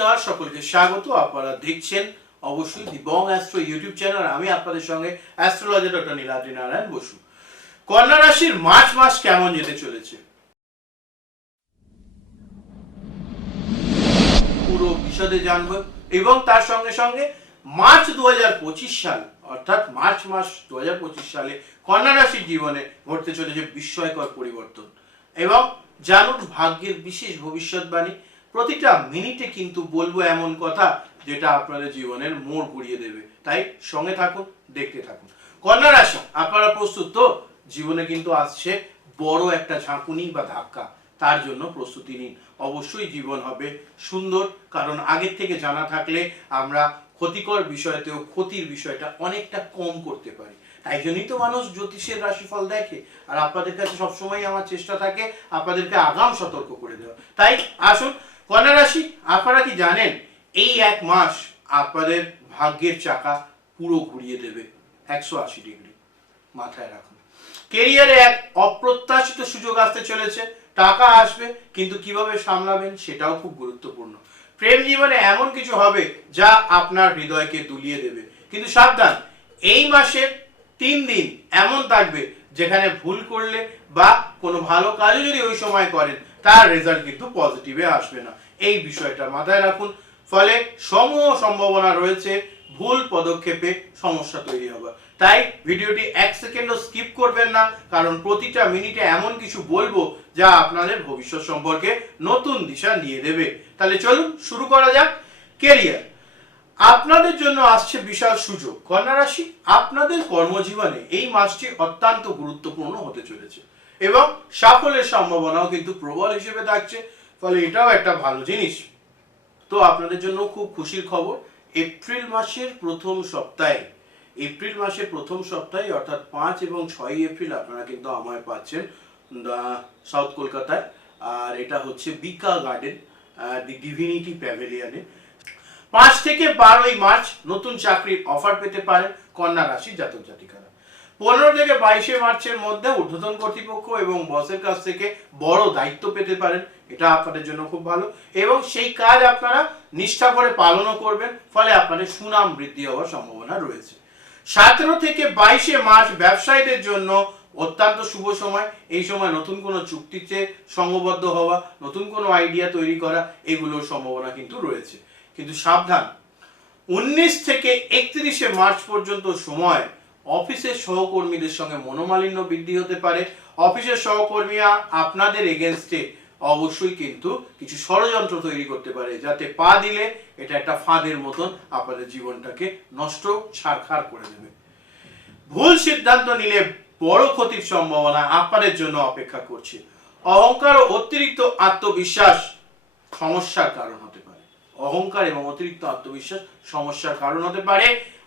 নমস্কার, সকলকে স্বাগত। আপনারা দেখছেন অবশ্যই the Bong astro YouTube channel আমি আপনাদের সঙ্গে অ্যাস্ট্রোলজি ডক্টর নীলাদ্রি নারায়ণ বসু। কন্যা রাশির মার্চ মাস কেমন যেতে চলেছে? পুরো বিশদে জানব এবং তার সঙ্গে সঙ্গে মার্চ দু হাজার পঁচিশ সাল, অর্থাৎ মার্চ মাস দু হাজার পঁচিশ সালে কন্যা রাশির জীবনে ঘটতে চলেছে বিস্ময়কর পরিবর্তন। এবং জানুন ভাগ্যের বিশেষ ভবিষ্যৎবাণী। প্রতিটা মিনিটে কিন্তু বলব এমন কথা যেটা আপনাদের জীবনের মোড় ঘুরিয়ে দেবে। তাই সঙ্গে থাকুন, দেখতে থাকুন। কন্যা রাশি আপনারা প্রস্তুত তো? জীবনে কিন্তু আসছে বড় একটা ঝাঁকুনি বা ধাক্কা। তার জন্য প্রস্তুতি নিন। অবশ্যই জীবন হবে সুন্দর, কারণ আগের থেকে জানা থাকলে আমরা ক্ষতিকর বিষয়তেও ক্ষতির বিষয়টা অনেকটা কম করতে পারি। তাই জন্যই তো মানুষ জ্যোতিষের রাশিফল দেখে। আর আপনাদের কাছে সবসময় আমার চেষ্টা থাকে আপনাদেরকে আগাম সতর্ক করে দেওয়া। তাই আসুন কন্যা রাশি, আপনারা কি জানেন, এই এক মাস আপনাদের ভাগ্যের চাকা পুরো ঘুরিয়ে দেবে, একশো আশি ডিগ্রি মাথায় রাখুন। কেরিয়ারে এক অপ্রত্যাশিত সুযোগ আসতে চলেছে, টাকা আসবে, কিন্তু কীভাবে সামলাবেন সেটাও খুব গুরুত্বপূর্ণ। প্রেম জীবনে এমন কিছু হবে যা আপনার হৃদয়কে দুলিয়ে দেবে। কিন্তু সাবধান, এই মাসের তিন দিন এমন থাকবে যেখানে ভুল করলে বা কোনো ভালো কাজও যদি ওই সময় করেন তার রেজাল্ট কিন্তু পজিটিভে আসবে না। এই বিষয়টা মাথায় রাখুন। ফলে সমূহ সম্ভাবনা রয়েছে, ভুল পদক্ষেপে সমস্যা তৈরি হবার তাই ভিডিওটি এক সেকেন্ডও স্কিপ করবেন না, কারণ প্রতিটা মিনিটে এমন কিছু বলব যা আপনাদের ভবিষ্যৎ সম্পর্কে নতুন দিশা নিয়ে দেবে। তাহলে চলুন শুরু করা যাক। কেরিয়ার আপনাদের জন্য আসছে বিশাল সুযোগ। কন্যা রাশি, আপনাদের কর্মজীবনে এই মাসটি অত্যন্ত গুরুত্বপূর্ণ হতে চলেছে। এবং সাফল্যের সম্ভাবনাও কিন্তু প্রবল হিসেবে থাকছে, ফলে এটাও একটা ভালো জিনিস। তো আপনাদের জন্য খুব খুশির খবর, এপ্রিল মাসের প্রথম সপ্তাহে, এপ্রিল মাসের প্রথম সপ্তাহে, অর্থাৎ পাঁচ এবং ছয় এপ্রিল আপনারা কিন্তু আমায় পাচ্ছেন সাউথ কলকাতায়। আর এটা হচ্ছে বিকা গার্ডেন দি ডিভিনিটি প্যাভিলিয়নে। পাঁচ থেকে বারোই মার্চ নতুন চাকরির অফার পেতে পারেন কন্যা রাশি জাতক জাতিকারা। পনেরো থেকে বাইশে মার্চের মধ্যে ঊর্ধ্বতন কর্তৃপক্ষ এবং বসের কাছ থেকে বড় দায়িত্ব পেতে পারেন। এটা আপনাদের জন্য খুব ভালো। এবং সেই কাজ আপনারা নিষ্ঠা করে পালনও করবেন, ফলে আপনাদের সুনাম বৃদ্ধি হওয়ার সম্ভাবনা রয়েছে। সতেরো থেকে বাইশে মার্চ ব্যবসায়ীদের জন্য অত্যন্ত শুভ সময়। এই সময় নতুন কোনো চুক্তিতে সঙ্গবদ্ধ হওয়া, নতুন কোনো আইডিয়া তৈরি করা, এগুলোর সম্ভাবনা কিন্তু রয়েছে। কিন্তু সাবধান, উনিশ থেকে একত্রিশে মার্চ পর্যন্ত সময় অফিসের সহকর্মীদের সঙ্গে মনোমালিন্য বৃদ্ধি হতে পারে। অফিসের সহকর্মীরা আপনাদের এগেনস্টে অবশ্যই কিন্তু কিছু ষড়যন্ত্র তৈরি করতে পারে, যাতে পা দিলে এটা একটা ফাঁদের মতন আপনাদের জীবনটাকে নষ্ট, ছাড়খাড় করে দেবে। ভুল সিদ্ধান্ত নিলে বড় ক্ষতির সম্ভাবনা আপনাদের জন্য অপেক্ষা করছে। অহংকার ও অতিরিক্ত আত্মবিশ্বাস সমস্যার কারণ হতে পারে। অহংকার এবং অতিরিক্ত আত্মবিশ্বাস সমস্যার কারণ হতে পারে।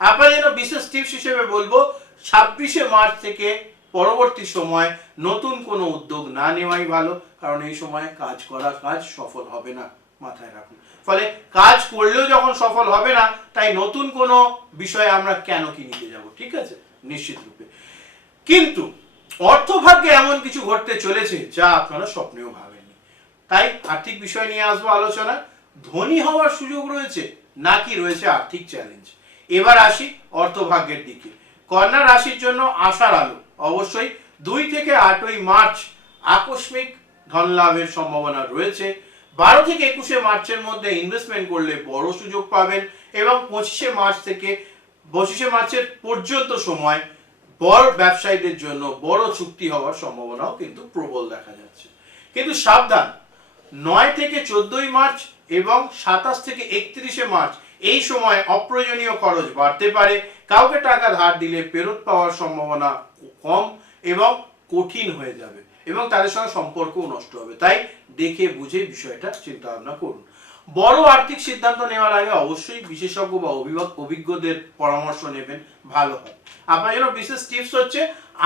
আপনার বিশেষ টিপস হিসেবে বলব, ছাব্বিশে মার্চ থেকে পরবর্তী সময় নতুন কোনো উদ্যোগ না নেওয়াই ভালো, কারণ এই সময় কাজ করা কাজ সফল হবে না, মাথায় রাখুন। ফলে কাজ করলেও যখন সফল হবে না, তাই নতুন কোনো বিষয়ে আমরা কেন কি নিতে যাব, ঠিক আছে? নিশ্চিত রূপে। কিন্তু অর্থভাগ্যে এমন কিছু ঘটতে চলেছে যা আপনারা স্বপ্নেও ভাবেননি। তাই আর্থিক বিষয় নিয়ে আসব আলোচনা। ধনী হওয়ার সুযোগ রয়েছে, নাকি রয়েছে আর্থিক চ্যালেঞ্জ এবার আসি অর্থভাগ্যের দিকে। কন্যা রাশির জন্য আশার আলো। অবশ্যই দুই থেকে আটই মার্চ আকস্মিক ধন লাভের সম্ভাবনা রয়েছে। বারো থেকে একুশে মার্চের মধ্যে ইনভেস্টমেন্ট করলে বড় সুযোগ পাবেন এবং পঁচিশে মার্চ থেকে, পঁচিশে মার্চের পর্যন্ত সময় বড় ব্যবসায়ীদের জন্য বড় চুক্তি হওয়ার সম্ভাবনাও কিন্তু প্রবল দেখা যাচ্ছে। কিন্তু সাবধান, নয় থেকে চোদ্দই মার্চ এবং সাতাশ থেকে একত্রিশে মার্চ এই সময় অপ্রয়োজনীয় খরচ বাড়তে পারে। কাউকে টাকা ধার দিলে ফেরত পাওয়ার সম্ভাবনা কম এবং কঠিন হয়ে যাবে এবং তাদের সঙ্গে সম্পর্কও নষ্ট হবে। তাই দেখে বুঝে বিষয়টা চিন্তা ভাবনা করুন। বড় আর্থিক সিদ্ধান্ত নেওয়ার আগে অবশ্যই বিশেষজ্ঞ বা অভিভাবক অভিজ্ঞদের পরামর্শ নেবেন, ভালো হয়। আপনার জন্য বিশেষ টিপস হচ্ছে,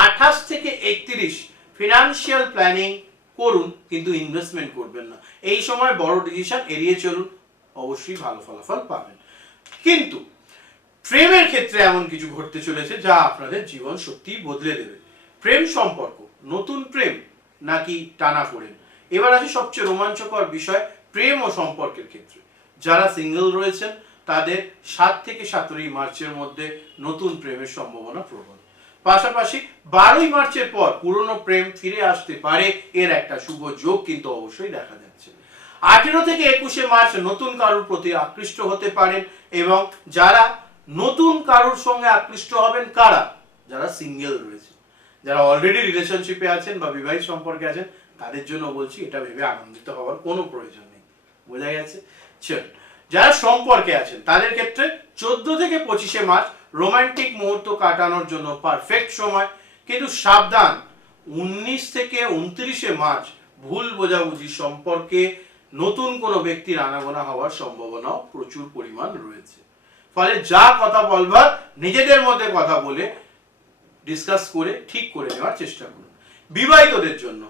আঠাশ থেকে একত্রিশ ফিনান্সিয়াল প্ল্যানিং করুন, কিন্তু ইনভেস্টমেন্ট করবেন না। এই সময় বড় ডিসিশন এড়িয়ে চলুন, অবশ্যই ভালো ফলাফল পাবেন। কিন্তু প্রেমের ক্ষেত্রে এমন কিছু ঘটতে চলেছে যা আপনাদের জীবন সত্যি বদলে দেবে। প্রেম সম্পর্ক, নতুন প্রেম নাকি টানা পড়েন। এবার আসি সবচেয়ে রোমাঞ্চকর বিষয়, প্রেম ও সম্পর্কের ক্ষেত্রে। যারা সিঙ্গেল রয়েছেন, তাদের সাত থেকে সতেরোই মার্চের মধ্যে নতুন প্রেমের সম্ভাবনা প্রবল। পাশাপাশি বারোই মার্চের পর পুরনো প্রেম ফিরে আসতে পারে এর একটা শুভ যোগ কিন্তু অবশ্যই দেখা যাচ্ছে। আঠেরো থেকে একুশে মার্চ নতুন কারোর প্রতি আকৃষ্ট হতে পারেন এবং যারা নতুন কারোর সঙ্গে আকৃষ্ট হবেন কারা? যারা সিঙ্গেল রয়েছে। যারা অলরেডি রিলেশনশিপে আছেন বা বিবাহিত সম্পর্কে আছেন, তাদের জন্য বলছি, এটা ভেবে আনন্দিত হওয়ার কোনো প্রয়োজন নেই। বোঝা গেছে? যারা সম্পর্কে আছেন, তাদের ক্ষেত্রে চোদ্দ থেকে পঁচিশে মার্চ রোমান্টিক মুহূর্ত কাটানোর জন্য পারফেক্ট সময়। কিন্তু সাবধান, উনিশ থেকে উনত্রিশে মার্চ ভুল বোঝাবুঝি সম্পর্কে নতুন কোনো ব্যক্তির আনাগোনা হওয়ার সম্ভাবনাও প্রচুর পরিমাণ রয়েছে। ফলে যা কথা বলবার, নিজেদের মধ্যে কথা বলে ডিসকাস করে, ঠিক করে নেওয়ার চেষ্টা করুন। বিবাহিতদের জন্য,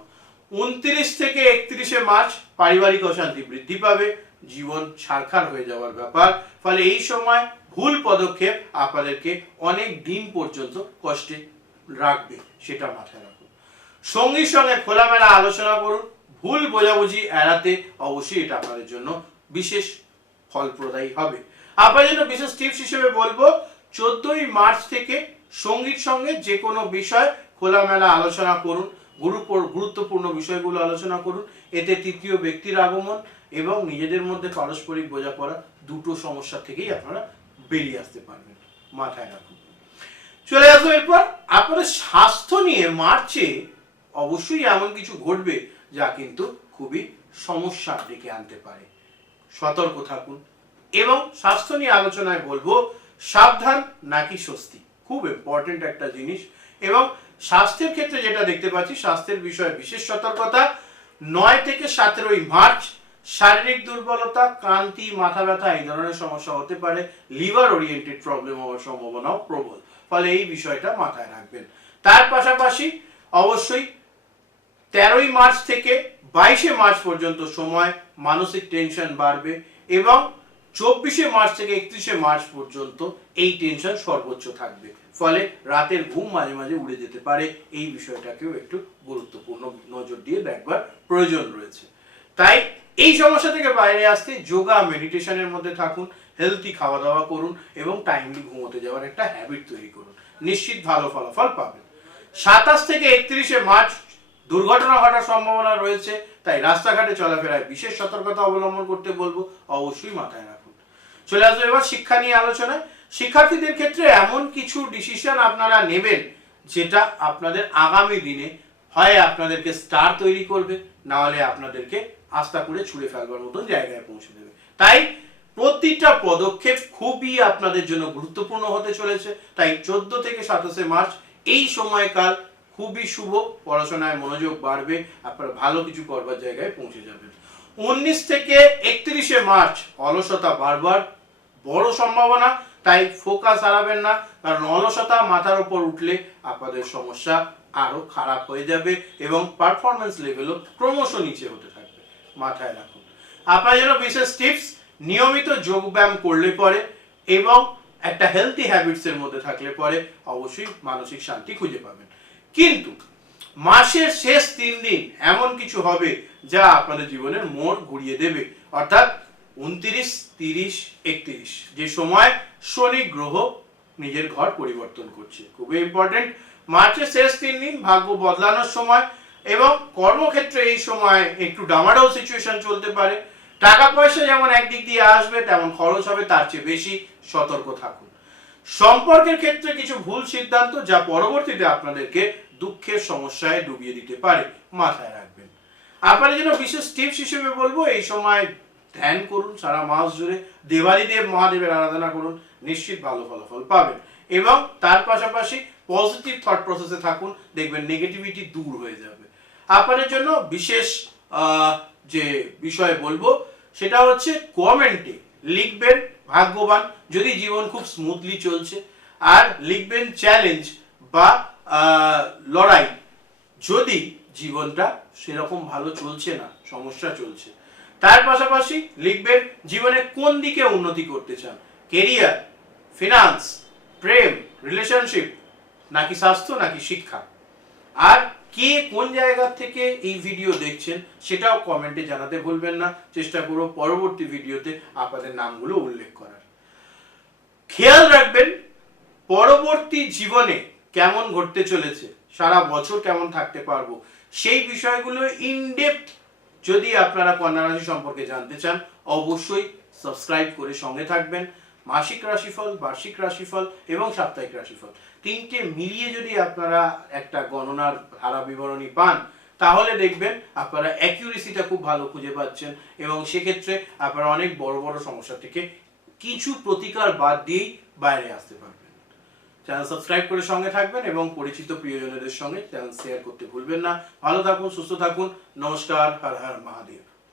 উনত্রিশ থেকে একত্রিশে মার্চ পারিবারিক অশান্তি বৃদ্ধি পাবে। জীবন ছারখার হয়ে যাওয়ার ব্যাপার। ফলে এই সময় ভুল পদক্ষেপ আপনাদেরকে অনেক দিন পর্যন্ত কষ্টে রাখবে, সেটা মাথায় রাখুন। সঙ্গীর সঙ্গে খোলামেলা আলোচনা করুন, ভুল বোঝাবুঝি এড়াতে অবশ্যই এটা আপনাদের জন্য বিশেষ ফলপ্রদায়ী হবে। আপনার জন্য বিশেষ টিপস হিসেবে বলব, চোদ্দই মার্চ থেকে সঙ্গীর সঙ্গে যে কোনো বিষয় খোলামেলা আলোচনা করুন গুরুপর- গুরুত্বপূর্ণ বিষয়গুলো আলোচনা করুন। এতে তৃতীয় ব্যক্তির আগমন এবং নিজেদের মধ্যে পারস্পরিক বোঝাপড়া দুটো সমস্যা থেকেই আপনারা বেরিয়ে আসতে পারবেন, মাথায় রাখুন। চলে আসব এরপর, আপনাদের স্বাস্থ্য নিয়ে মার্চে অবশ্যই এমন কিছু ঘটবে যা কিন্তু খুবই সমস্যা ডেকে আনতে পারে। সতর্ক থাকুন এবং স্বাস্থ্য নিয়ে আলোচনায় বলব, সাবধান নাকি স্বস্তি? খুব ইম্পর্টেন্ট একটা জিনিস। এবং স্বাস্থ্যের ক্ষেত্রে যেটা দেখতে পাচ্ছি, স্বাস্থ্যের বিষয়ে বিশেষ সতর্কতা, নয় থেকে সতেরোই মার্চ শারীরিক দুর্বলতা, ক্লান্তি, মাথা ব্যথা এই ধরনের সমস্যা হতে পারে, লিভার ওরিয়েন্টেড প্রবলেম হওয়ার সম্ভাবনাও প্রবল। ফলে এই বিষয়টা মাথায় রাখবেন। তার পাশাপাশি অবশ্যই তেরোই মার্চ থেকে বাইশে মার্চ পর্যন্ত সময়, মানসিক টেনশন বাড়বে এবং চব্বিশে মার্চ থেকে একত্রিশে মার্চ পর্যন্ত এই টেনশন সর্বোচ্চ থাকবে। ফলে রাতের ঘুম মাঝে মাঝে উড়ে যেতে পারে, এই বিষয়টাকেও একটু গুরুত্বপূর্ণ নজর দিয়ে দেখবার প্রয়োজন রয়েছে। তাই এই সমস্যা থেকে বাইরে আসতে যোগা, মেডিটেশনের মধ্যে থাকুন হেলদি খাওয়া দাওয়া করুন এবং টাইমলি ঘুমোতে যাওয়ার একটা হ্যাবিট তৈরি করুন। নিশ্চিত ভালো ফলাফল পাবেন। সাতাশ থেকে একত্রিশে মার্চ দুর্ঘটনা ঘটার সম্ভাবনা রয়েছে, তাই রাস্তাঘাটে চলাফেরায় বিশেষ সতর্কতা অবলম্বন করতে বলব, অবশ্যই মাথায় রাখুন। চলে আসব এবার শিক্ষা নিয়ে আলোচনায়। শিক্ষার্থীদের ক্ষেত্রে এমন কিছু ডিসিশন আপনারা নেবেন, যেটা আপনাদের আগামী দিনে হয় আপনাদেরকে স্টার তৈরি করবে না হলে আপনাদেরকে আস্থা করে ছুঁড়ে ফেলবার মতন জায়গায় পৌঁছে দেবে। তাই প্রতিটা পদক্ষেপ খুবই আপনাদের জন্য গুরুত্বপূর্ণ হতে চলেছে। তাই চোদ্দ থেকে সাতাশে মার্চ এই সময়কাল খুবই শুভ, পড়াশোনায় মনোযোগ বাড়বে, আপনারা ভালো কিছু করবার জায়গায় পৌঁছে যাবেন। উনিশ থেকে একত্রিশে মার্চ অলসতা বারবার বড় সম্ভাবনা, তাই ফোকাস হারাবেন না, কারণ অলসতা মাথার উপর উঠলে আপনাদের সমস্যা আরও খারাপ হয়ে যাবে এবং পারফরমেন্স লেভেলও ক্রমশ নিচে হতে থাকবে। মাথায় রাখুন। আপনার জন্য বিশেষ টিপস নিয়মিত যোগব্যায়াম করলে পরে এবং একটা হেলদি হ্যাবিটস এর মধ্যে থাকলে পরে অবশ্যই মানসিক শান্তি খুঁজে পাবেন। কিন্তু মাসের শেষ তিন দিন এমন কিছু হবে যা আপনাদের জীবনের মোড় ঘুরিয়ে দেবে। অর্থাৎ উনত্রিশ, তিরিশ, একত্রিশ। যে সময় শনি গ্রহ নিজের ঘর পরিবর্তন করছে। খুবই ইম্পর্টেন্ট মার্চের শেষ তিন দিন ভাগ্য বদলানোর সময় এবং কর্মক্ষেত্রে এই সময় একটু ডামাডোল সিচুয়েশন চলতে পারে। টাকা পয়সা যেমন একদিক দিয়ে আসবে, তেমন খরচ হবে, তার চেয়ে বেশি সতর্ক থাকুন। সম্পর্কের ক্ষেত্রে কিছু ভুল সিদ্ধান্ত যা পরবর্তীতে আপনাদেরকে দুঃখের সমস্যায় ডুবিয়ে দিতে পারে, মাথায় রাখবেন। আপনাদের জন্য বিশেষ টিপস হিসেবে বলব, এই সময় ধ্যান করুন, সারা মাস জুড়ে দেবালি দেব মহাদেবের আরাধনা করুন, নিশ্চিত ভালো ফলাফল পাবেন। এবং তার পাশাপাশি পজিটিভ থট প্রসেসে থাকুন, দেখবেন নেগেটিভিটি দূর হয়ে যাবে। আপনাদের জন্য বিশেষ যে বিষয় বলব, সেটা হচ্ছে কমেন্টে লিখবেন, ভাগ্যবান, যদি জীবন খুব স্মুথলি চলছে। আর লিখবেন চ্যালেঞ্জ বা লড়াই, যদি জীবনটা সেরকম ভালো চলছে না, সমস্যা চলছে। তার পাশাপাশি লিখবেন জীবনে কোন দিকে উন্নতি করতে চান? কেরিয়ার ফিনান্স প্রেম রিলেশনশিপ নাকি স্বাস্থ্য, নাকি শিক্ষা? আর কে কোন জায়গা থেকে এই ভিডিও দেখছেন সেটাও কমেন্টে জানাতে ভুলবেন না। চেষ্টা করব পরবর্তী ভিডিওতে আপনাদের নামগুলো উল্লেখ করার। খেয়াল রাখবেন, পরবর্তী জীবনে কেমন ঘটতে চলেছে, সারা বছর কেমন থাকতে পারব, সেই বিষয়গুলো ইনডেপথ যদি আপনারা কন্যা রাশি সম্পর্কে জানতে চান, অবশ্যই সাবস্ক্রাইব করে সঙ্গে থাকবেন। মাসিক রাশিফল, বার্ষিক রাশিফল এবং সাপ্তাহিক রাশিফল। তিনটে মিলিয়ে যদি আপনারা একটা গণনার ধারা বিবরণী পান, তাহলে দেখবেন আপনারা অ্যাকিউরেসিটা খুব ভালো খুঁজে পাচ্ছেন এবং সেক্ষেত্রে আপনারা অনেক বড় বড় সমস্যা থেকে কিছু প্রতিকার বাদ দিয়েই বাইরে আসতে পারবেন। চ্যানেল সাবস্ক্রাইব করে সঙ্গে থাকবেন এবং পরিচিত প্রিয়জনদের সঙ্গে চ্যানেল শেয়ার করতে ভুলবেন না। ভালো থাকুন, সুস্থ থাকুন। নমস্কার, হর হর মহাদেব।